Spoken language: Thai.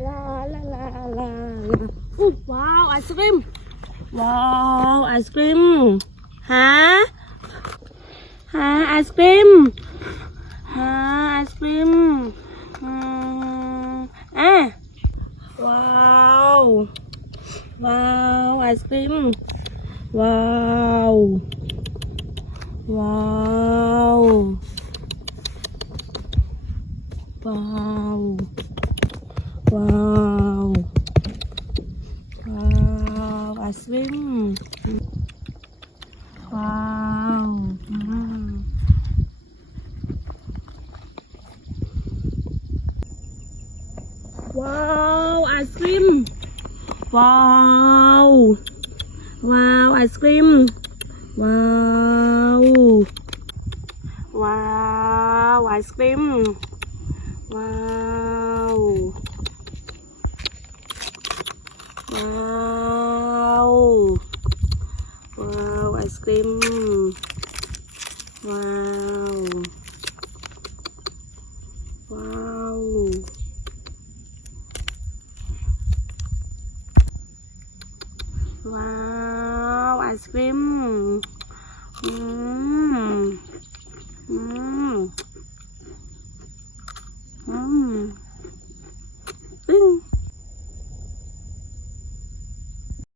ลาลาลาลาว้าวไอศกรีมว้าวไอศกรีมหาไอศกรีมหาไอศกรีมว้าวว้าวไอศกรีมว้าวว้าวว้าวว้าวว้าวไอศกรีมว้าวว้าวไอศกรีมว้าวว้าวไอศกรีมว้าวว้าวไอศกรีมว้าวว้าวว้าวไอศกรีมว้าวว้าวว้าวไอศกรีมอืม